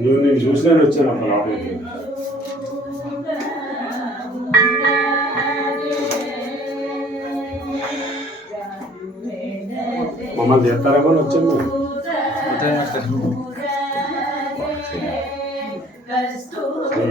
నువ్వు నేను చూసినాను వచ్చాను అప్పుడు లోపలికి మమ్మల్ని చేస్తారా కూడా వచ్చాను శ్రీ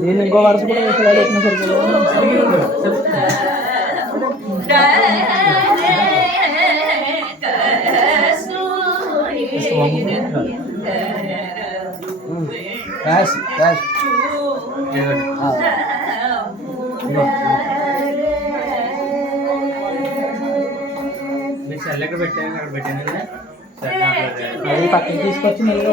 నేను ఇంకో వరుస కూడా వేసేవాడు ఎట్లా సెల్ ఎక్కడ పెట్టాను అక్కడ పెట్టాను అది పక్కకి తీసుకొచ్చి మళ్ళీ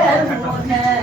Yeah.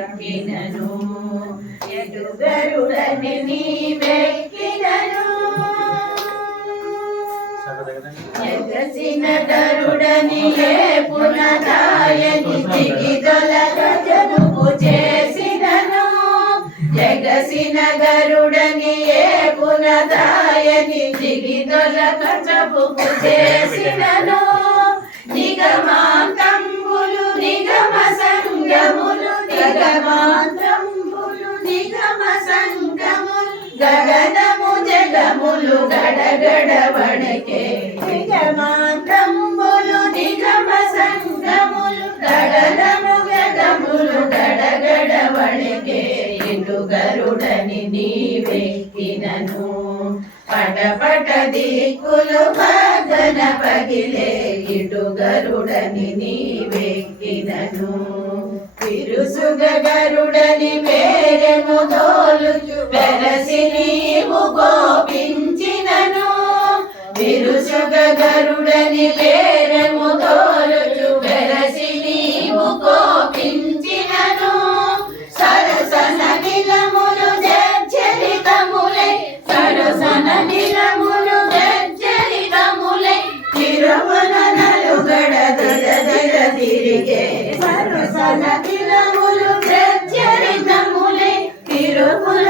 ఎక్కినను ఎటు గరుడని నీవెక్కినను ఎగసిన గరుడని ఏ పునరాయని దిగిదొలగ జనుపు చేసినను. ఎగసిన గరుడని ఏ పునరాయని దిగిదొలగ జపుపు చేసినను. నిగమాంత సంగములు నిగమ సంగములు గగనము జగములు గడగడ వణకే నిగమాంతంబులు నిగమ సంగములు గగనము గగములు గడగడ వణకే ఇటు గరుడని నీవెక్కినను పటపట దిక్కులు పగన పగిలే. ఇటు గరుడని నీవెక్కినను సరసన నిలములు జర్జరితములై తిరుమల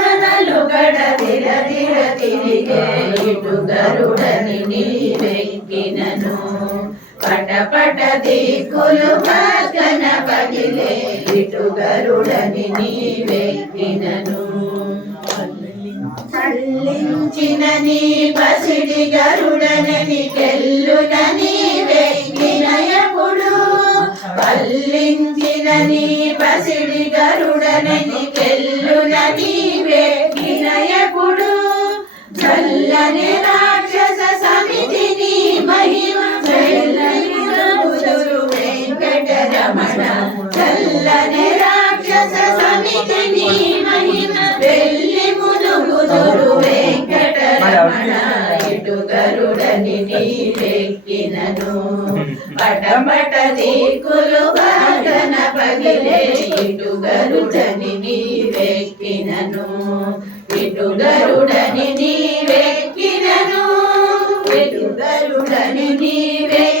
దిర తిరిగే ఇటు గరుడని నీవెక్కినను. పట పట దిక్కులు పక్కన పగిలే ఇటు గరుడని నీవెక్కినను. చల్లించిన నీ పసిడి గరుడనని కెల్లునని వెక్కినయపుడు పల్లించిన నీ పసిడి గరుడనని పెళ్ళున నీవే వెక్కినయపుడు చల్లని రాక్షస సమితి నీ మహిమ చల్లని ప్రభుదురు వెంకటరమణ. చల్లని ఇటు గరుడని నీవెక్కినను. పటపట దిక్కులు బాగన పగిలే ఇటు గరుడని నీవెక్కినను. ఇటు గరుడని నీవెక్కినను. ఇటు గరుడని నీవెక్కినను.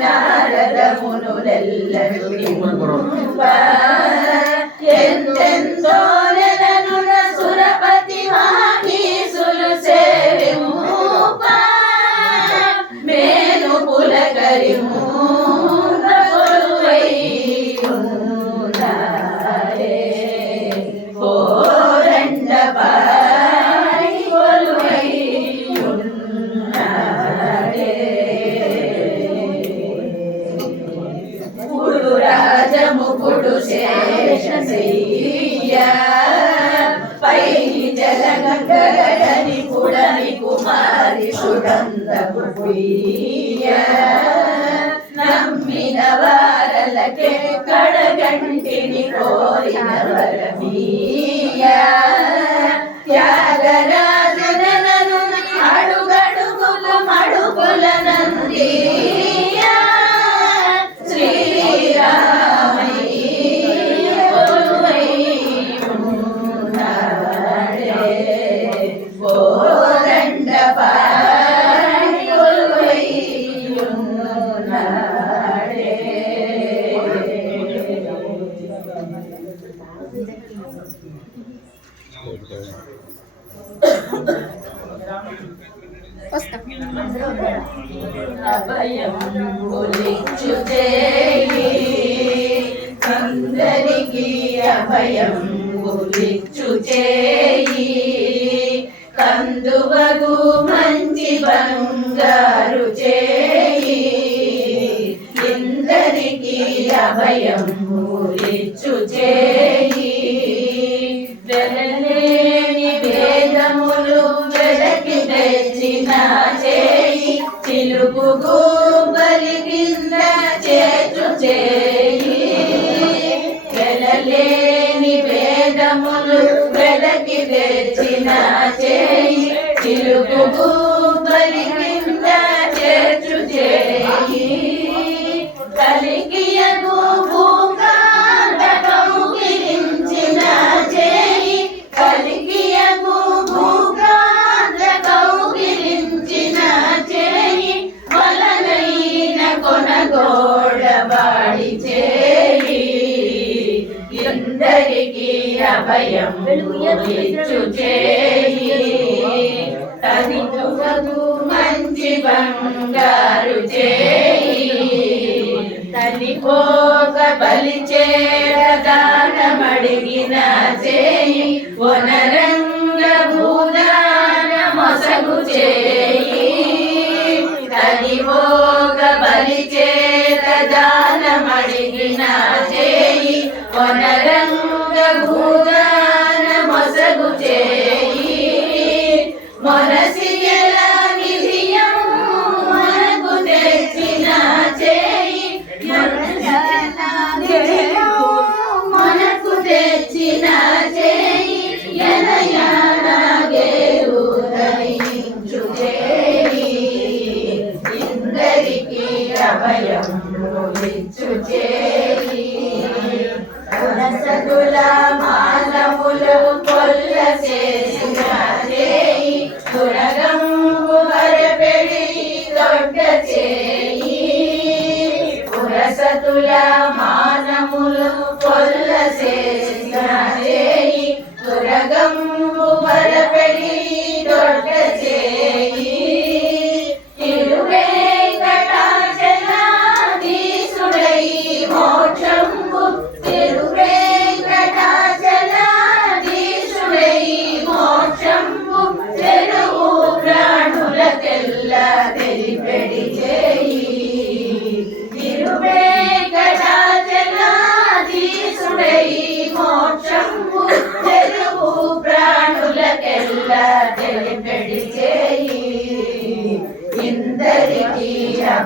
నారద మునులెల్లరూ కుమారి సుగంధపు ప్రియ నమ్మిన వారలకే కడగంటిని కోరిన వరమీయ త్యాగరాజనను అడుగడుగులు మడుగుల నందియ అందరికీ అభయం ఒలిచ్చు చేయి కందువగు మంచి బంగారు చేయి ఇందరికీ అభయం ఒలిచ్చు చేయి వెలలేని వేదములు వెలకి తెచ్చిన చేయి. చిలుకు గోబలి కింద చేచు చేయి. వెలలేని వేదములు వెలకి తెచ్చిన చేయి. చిలుకు గోబలి ఇందరికీ అభయం తదితువగు మంచి బంగారు చేయి తల్లిపోక బలి చేరదానమడిగిన చేయి వనరంగ భూదాన మొసగు చేయి తల్లిపోక బలి చేరదానమడిగిన చేయి వనరంగ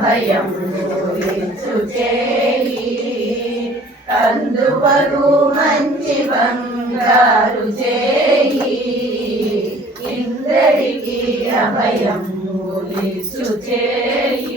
అభయం అందువకు మంచి బంగారు చేయి ఇంద్రుడికి అభయం చేయి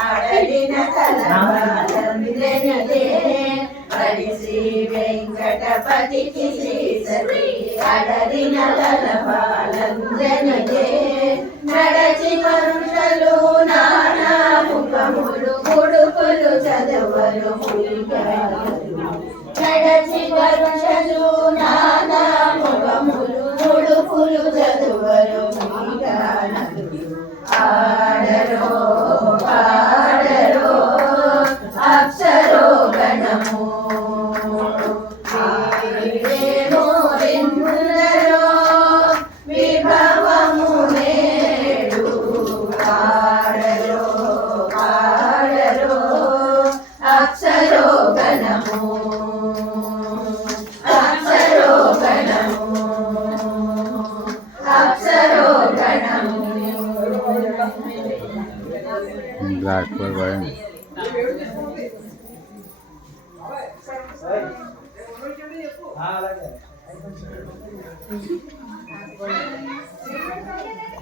అడలిన వెంకటపతికి నడచి మనుషులు నానా ముఖములు కొడుకులు చదవరు నడచి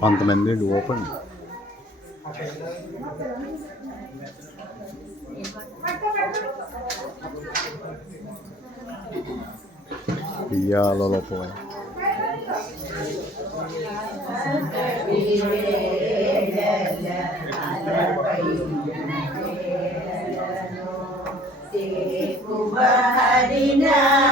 కొంతమంది ఓపెన్ ఇయ్యాల లోపల Ubahari na.